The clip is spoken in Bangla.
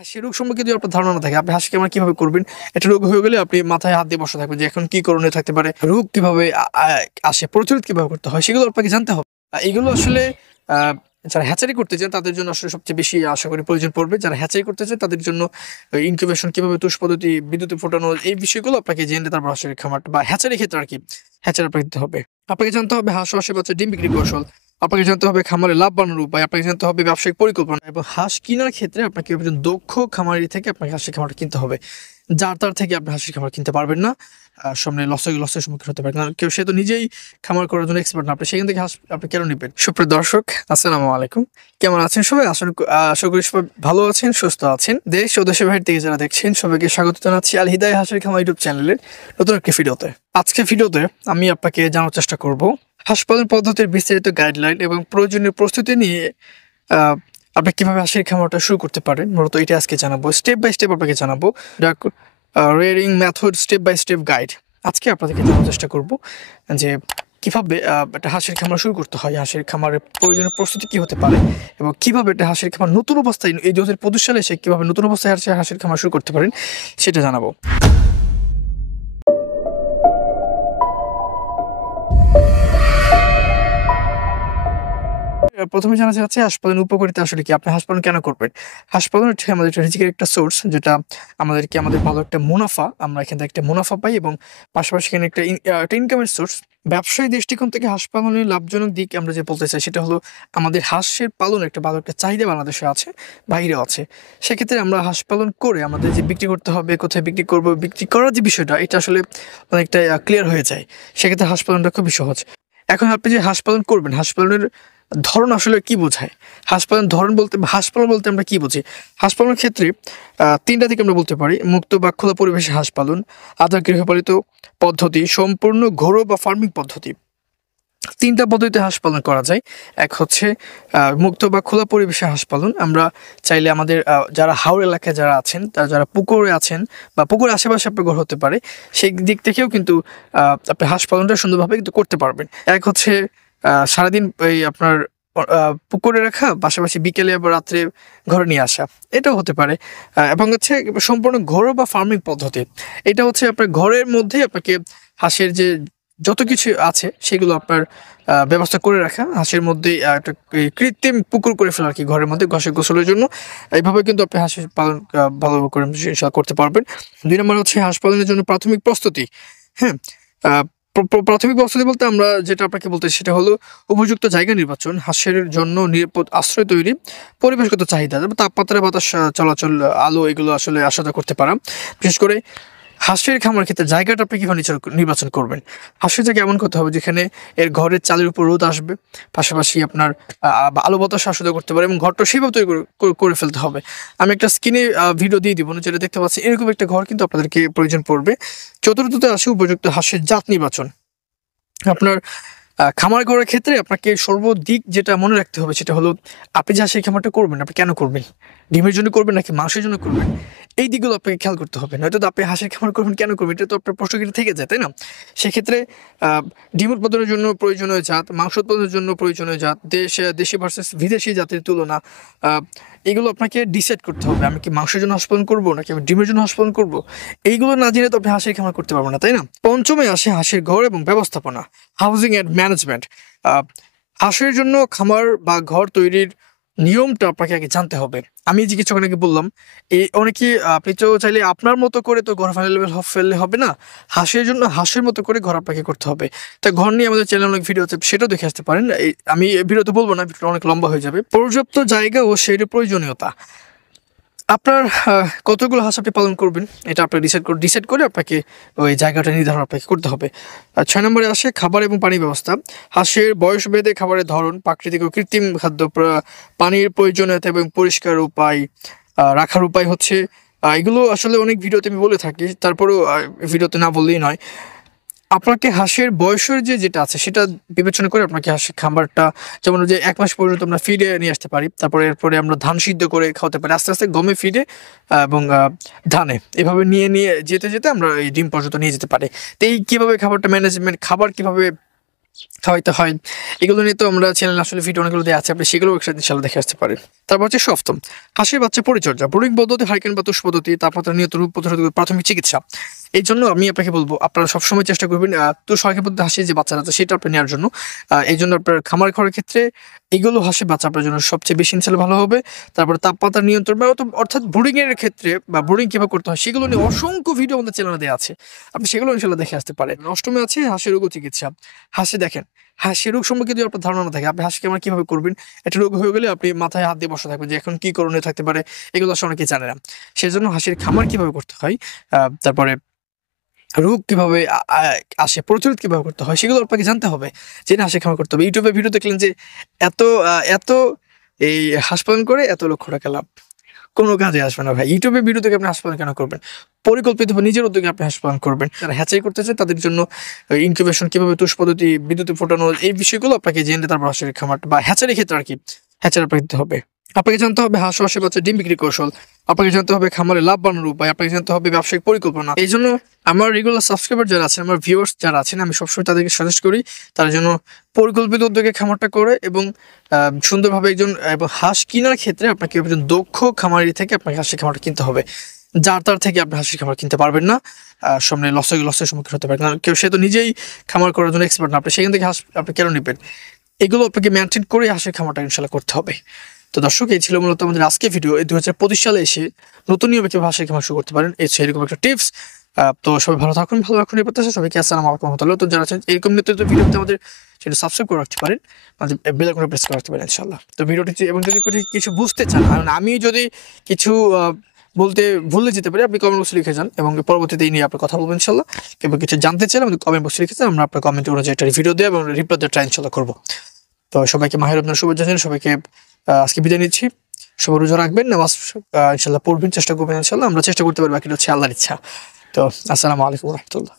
হাসি রোগ সম্পর্কে যদি আপনার ধারণা না থাকে, আপনি হাসি খামার কিভাবে করবেন? একটা রোগ হয়ে গেলে আপনি মাথায় হাত দিয়ে বসে থাকবেন যে এখন কি করণীয় থাকতে পারে? রোগ কিভাবে আসে, প্রতিরোধ কিভাবে করতে হয় সেগুলো আপনাকে জানতে হবে। এগুলো আসলে আ যারা হ্যাচারি করতে চান তাদের জন্য আসলে সবচেয়ে বেশি আশা করি প্রয়োজন পড়বে। যারা হ্যাচারি করতে চায় তাদের জন্য ইনকিউবেশন কিভাবে, তুষ পদ্ধতি, বিদ্যুতে ফোটানো এই বিষয়গুলো আপনাকে জেনে তারপর হাঁসের খামারটা বা হ্যাচারি ক্ষেত্রে আরকি হ্যাচারি আপনাকে দিতে হবে। আপনাকে জানতে হবে হাঁস ও হাঁসের বাচ্চার ডিম বিক্রি কৌশল। আপনাকে জানতে হবে খামারে লাভ বাড়ানোর উপায়। আপনাকে জানতে হবে ব্যবসায়িক পরিকল্পনা এবং হাঁস কিনার ক্ষেত্রে আপনাকে একজন দক্ষ খামারি থেকে আপনাকে হাঁসের খামারটা কিনতে হবে। যার তার থেকে আপনি হাঁসের খামার কিনতে পারবেন না। সামনে লসের সম্মুখীন হতে পারেন। কারণ সে তো নিজেই খামার করার জন্য এক্সপার্ট না। আপনি সেখান থেকে হাঁস আপনি কেন নিবেন? সুপ্রিয় দর্শক, আসসালামু আলাইকুম। কেমন আছেন সবাই? আশা করি সবাই ভালো আছেন, সুস্থ আছেন। দেশ ও দেশের বাইরে থেকে যারা দেখছেন সবাইকে স্বাগত জানাচ্ছি আল হিদায়া হাঁসের খামার ইউটিউব চ্যানেলের নতুন একটি ভিডিওতে। আজকের ভিডিওতে আমি আপনাকে জানার চেষ্টা করব হাঁস পালন পদ্ধতির বিস্তারিত গাইডলাইন এবং প্রয়োজনীয় প্রস্তুতি নিয়ে আপনি কিভাবে হাঁসের খামারটা শুরু করতে পারেন। মূলত এটা আজকে জানাবো। স্টেপ বাই স্টেপ আপনাকে জানাবো। Rearing method step by step guide. আজকে আপনাদেরকে জানার চেষ্টা করব যে কিভাবে একটা হাঁসের খামার শুরু করতে হয়, হাঁসের খামারের প্রয়োজনীয় প্রস্তুতি কি হতে পারে এবং কিভাবে একটা হাঁসের খামার নতুন অবস্থায় এই 2025 সালে এসে কিভাবে নতুন অবস্থায় হাঁসের খামার শুরু করতে পারেন সেটা জানাবো। প্রথমে জানা যাচ্ছে হাঁস পালনের উপকারিতা আসলে কি? আপনি হাঁস পালন কেন করবেন? হাঁস পালন হচ্ছে আমাদের একটা রিজিকের একটা সোর্স, যেটা আমাদের ভালো একটা মুনাফা, আমরা এখান থেকে একটা মুনাফা পাই এবং পাশাপাশি এখানে একটা ইনকামের সোর্স। ব্যবসায়ী দৃষ্টিকোণ থেকে হাঁস পালনের লাভজনক দিক আমরা যে বলতে চাই সেটা হলো আমাদের হাঁসের পালনের একটা ভালো একটা চাহিদা বাংলাদেশে আছে, বাইরেও আছে। সেক্ষেত্রে আমরা হাঁস পালন করে আমাদের যে বিক্রি করতে হবে, কোথায় বিক্রি করব, বিক্রি করার যে বিষয়টা এটা আসলে অনেকটা ক্লিয়ার হয়ে যায়। সেক্ষেত্রে হাঁস পালনটা খুবই সহজ। এখন আপনি যে হাঁস পালন করবেন, হাঁস পালনের ধরন আসলে কি বোঝায়? হাঁস পালন বলতে আমরা কি বুঝি? হাঁস পালনের ক্ষেত্রে ৩ টা দিক আমরা বলতে পারি। মুক্ত বা খোলা পরিবেশে হাঁস পালন, আধা গৃহপালিত পদ্ধতি, সম্পূর্ণ ঘরোয়া বা ফার্মিং পদ্ধতি। ৩ টা পদ্ধতিতে হাঁস পালন করা যায়। এক হচ্ছে মুক্ত বা খোলা পরিবেশে হাঁস পালন। আমরা চাইলে আমাদের যারা হাওর এলাকায় যারা আছেন, যারা পুকুরে আছেন বা পুকুরের আশেপাশে আপনার ঘর হতে পারে, সেই দিক থেকেও কিন্তু আপনি হাঁস পালনটা সুন্দরভাবে কিন্তু করতে পারবেন। এক হচ্ছে সারাদিন এই আপনার পুকুরে রাখা, পাশাপাশি বিকেলে বা রাত্রে ঘরে নিয়ে আসা। এটাও হতে পারে। এবং হচ্ছে সম্পূর্ণ ঘরোয়া বা ফার্মিং পদ্ধতি। এটা হচ্ছে আপনার ঘরের মধ্যেই আপনাকে হাঁসের যে যত কিছু আছে সেগুলো আপনার ব্যবস্থা করে রাখা। হাঁসের মধ্যেই একটা কৃত্রিম পুকুর করে ফেলা আরকি ঘরের মধ্যে গোসলের জন্য। এইভাবে কিন্তু আপনি হাঁসের পালন ভালো করে করতে পারবেন। ২ নম্বর হচ্ছে হাঁস পালনের জন্য প্রাথমিক প্রস্তুতি। হ্যাঁ? আ প্রাথমিক প্রস্তুতি বলতে আমরা যেটা আপনাকে বলতেছি সেটা হলো উপযুক্ত জায়গা নির্বাচন, হাঁসের জন্য নিরাপদ আশ্রয় তৈরি, পরিবেশগত চাহিদা যেমন তাপমাত্রা, বাতাস চলাচল, আলো এগুলো আসলে আশা করতে পারা। বিশেষ করে হাঁসের খামার ক্ষেত্রে জায়গাটা আপনি কিভাবে নির্বাচন করবেন? হাঁসের জায়গা এমন করতে হবে যেখানে এর ঘরের চালের উপর রোদ আসবে। পাশাপাশি আপনার আলো বাতাস আসা করতে পারে এবং ঘরটা সেভাবে তৈরি করে ফেলতে হবে। আমি একটা স্ক্রিনে ভিডিও দিয়ে দিব যেটা দেখতে পাচ্ছেন, এরকম একটা ঘর কিন্তু আপনাদেরকে প্রয়োজন পড়বে। চতুর্থতে আসে উপযুক্ত হাঁসের জাত নির্বাচন। আপনার খামার করার ক্ষেত্রে আপনাকে সর্বদিক যেটা মনে রাখতে হবে সেটা হলো আপনি যে হাঁসের খামারটা করবেন, আপনি কেন করবেন? ডিমের জন্য করবেন নাকি মাংসের জন্য করবেন? এই দিকগুলো আপনাকে খেয়াল করতে হবে। নয়তো তো আপনি হাঁসের খামার করবেন কেন করবেন? এটা তো আপনার প্রশ্ন কিন্তু থেকে যায়, তাই না? সেক্ষেত্রে আ ডিম উৎপাদনের জন্য প্রয়োজনীয় জাত, মাংস উৎপাদনের জন্য প্রয়োজনীয় জাত, দেশি ভার্সাস বিদেশি জাতের তুলনা, আ এগুলো আপনাকে ডিসাইড করতে হবে। আমি কি মাংসের জন্য হাঁস পালন করব নাকি আমি ডিমের জন্য হাঁস পালন করব? এইগুলো না জেনে তো আপনি হাঁসের খামার করতে পারবেন না, তাই না? পঞ্চমে আসে হাঁসের ঘর এবং ব্যবস্থাপনা। Housing and management. আ হাঁসের জন্য খামার বা ঘর তৈরির নিয়মটা আপনাকে আগে জানতে হবে। আমি যে কিছুক্ষণ আগে বললাম, অনেকে আপনি তো চাইলে আপনার মতো করে তো ঘর ফেললে হবে না। হাঁসের জন্য হাঁসের মতো করে ঘর আপনাকে করতে হবে। তা ঘর নিয়ে আমাদের চ্যানেলে অনেক ভিডিও আছে, সেটাও দেখে আসতে পারেন। আমি এই ভিডিওতে বলব না, ভিডিওটা অনেক লম্বা হয়ে যাবে। পর্যাপ্ত জায়গা ও শেডের প্রয়োজনীয়তা। আপনার কতগুলো হাঁস আপনি পালন করবেন এটা আপনি ডিসাইড করে আপনাকে ওই জায়গাটা নির্ধারণ আপনাকে করতে হবে। ৬ নম্বরে আসে খাবার এবং পানির ব্যবস্থা। হাঁসের বয়স ভেদে খাবারের ধরন, প্রাকৃতিক ও কৃত্রিম খাদ্য, পানির প্রয়োজনীয়তা এবং পরিষ্কার উপায়, রাখার উপায় হচ্ছে এগুলো আসলে অনেক ভিডিওতে আমি বলে থাকি। তারপরেও ভিডিওতে না বললেই নয়। আপনাকে হাঁসের বয়সের যেটা আছে সেটা বিবেচনা করে আপনাকে হাঁসের খাবারটা, যেমন ওই যে ১ মাস পর্যন্ত আমরা ফিডে নিয়ে আসতে পারি। এরপরে আমরা ধান সিদ্ধ করে খাওয়াতে পারি। আস্তে, আস্তে গমে ফিডে এবং ধানে এভাবে নিয়ে যেতে আমরা এই ডিম পর্যন্ত নিয়ে যেতে পারি। তো এই কিভাবে খাবারটা খাবার কিভাবে খাওয়াইতে হয়। এগুলো নিয়ে তো আমরা চ্যানেলে আসলে ভিডিও অনেকগুলো দেয়া আছে। আপনি সেগুলোও একসাথে ইনশাআল্লাহ দেখে আসতে পারেন। তারপর হচ্ছে ৭ম, হাঁসের বাচ্চা পরিচর্যা। ব্রুডিং পদ্ধতি, হারিকেন বা তুষ পদ্ধতি, তাপমাত্রা নিয়ন্ত্রণ, রোগ প্রতিরোধ, প্রাথমিক চিকিৎসা। এইজন্য আমি আপনাকে বলব আপনারা সবসময় চেষ্টা করবেন তুষ হারিকেন পদ্ধতি হাঁসের যে বাচ্চারা আছে সেটা আপনি নেওয়ার জন্য। এইজন্য আপনার খামার ঘরের ক্ষেত্রে এগুলো হাঁসের বাচ্চা আপনার জন্য সবচেয়ে বেশি ইনশাআল্লাহ ভালো হবে। তারপরে তাপমাত্রা নিয়ন্ত্রণ বা অর্থাৎ ব্রুডিং এর ক্ষেত্রে বা ব্রুডিং কিভাবে করতে হয় সেগুলো নিয়ে অসংখ্য ভিডিও আমাদের চ্যানেলে দেয়া আছে। আপনি সেগুলো ইনশাআল্লাহ দেখে আসতে পারেন। ৮ম এ আছে হাঁসের রোগ ও চিকিৎসা। হাঁসে দেখেন, হাঁসের রোগ সম্পর্কে যদি আপনার ধারণা না থাকে, আপনি হাঁসকে আমরা কিভাবে করবেন? একটা রোগ হয়ে গেলে আপনি মাথায় হাত দিয়ে বসে থাকবেন যে এখন কি করণীয় থাকতে পারে? এগুলো আসলে অনেকেই জানে না। সেজন্য হাঁসের খামার কিভাবে করতে হয়, তারপরে রোগ কিভাবে আ আ আসে, প্রতিরোধ কিভাবে করতে হয় সেগুলো আপনাকে জানতে হবে। জেনে হাঁসের খামার করতে হবে। YouTube এ ভিডিও দেখলেন যে এত এত এই হাঁস পালন করে এত লক্ষ টাকা লাভ। কোনো কাজে আসবে না ভাই। YouTube এ ভিডিও দেখে আপনি হাঁস পালন কেন করবেন? পরিকল্পিতভাবে নিজের উদ্যোগে আপনি হাঁস পালন করবেন। যারা হ্যাচারি করতে চায় তাদের জন্য ইনকিউবেশন কিভাবে, তুষ পদ্ধতি, বিদ্যুতে ফোটানো, এই বিষয়গুলো আপনাকে জেনে তারপর হাঁসের খামারটা বা হ্যাচারির ক্ষেত্রে আরকি হ্যাচারি আপনাকে দিতে হবে। আপনাকে জানতে হবে হাঁস ও হাঁসের বাচ্চার ডিম বিক্রি কৌশল। আপনাকে জানতে হবে খামারে লাভ বাড়ানোর উপায়। আপনাকে জানতে হবে ব্যবসায়িক পরিকল্পনা। এইজন্য আমার রেগুলার সাবস্ক্রাইবার যারা আছেন, আমার ভিউয়ার্স যারা আছেন, আমি সবসময় তাদেরকে সাজেস্ট করি তারা যেন পরিকল্পিত উদ্যোগে খামারটা করে এবং সুন্দরভাবে একজন এবং হাঁস কেনার ক্ষেত্রে আপনাকে একজন দক্ষ খামারি থেকে আপনাকে হাঁসের খামারটা কিনতে হবে। যার তার থেকে আপনি হাঁসের খামার কিনতে পারবেন না। সামনে লসের সম্মুখীন হতে পারেন। কারণ সে তো নিজেই খামার করার জন্য এক্সপার্ট না। আপনি সেখান থেকে হাঁস আপনি কেন নিবেন? এগুলো আপনাকে মেইনটেইন করে হাঁসের খামারটা ইনশাআল্লাহ করতে হবে। তো দর্শক, এই ছিল মূলত আমাদের আজকের ভিডিও। এই ২০২৫ সালে এসে নতুন নিয়মে কিভাবে হাঁসের খামার শুরু করতে পারেন, এরকম একটা টিপস। তো সবাই ভালো থাকুন, ভালো রাখুন এই প্রত্যাশা। সবাইকে আসসালামু আলাইকুম ওয়া রাহমাতুল্লাহ। তো যারা আছেন এরকম নিত্য নতুন ভিডিও পেতে আমাদের চ্যানেল সাবস্ক্রাইব করে রাখতে পারেন। আমাদের বেল আইকনে প্রেস করে রাখতে পারেন ইনশাআল্লাহ। তো ভিডিওটি এবং যদি কিছু বুঝতে চান, কারণ আমি যদি কিছু বলতে ভুলে যেতে পারি, আপনি কমেন্ট বক্সে লিখে যান এবং পরবর্তীতে এই নিয়ে আপনি কথা বলবেন ইনশাআল্লাহ। কিংবা কিছু জানতে চাইলে আমাদের কমেন্ট বক্সে লিখে যান। আমরা আপনার কমেন্ট অনুযায়ী একটা ভিডিও দেব এবং রিপ্লাই দেওয়ার ট্রাই ইনশাআল্লাহ করব। তো সবাইকে মাহে রমজানের শুভেচ্ছা জানিয়ে সবাইকে আজকে বিদায় নিচ্ছি। সবাই রোজা রাখবেন, নামাজ ইনশাআল্লাহ পড়বেন, চেষ্টা করবেন ইনশাআল্লাহ। আমরা চেষ্টা করতে পারি, বাকিটা হচ্ছে আল্লাহর ইচ্ছা। তো আসসালামু আলাইকুম ওয়া রাহমাতুল্লাহ।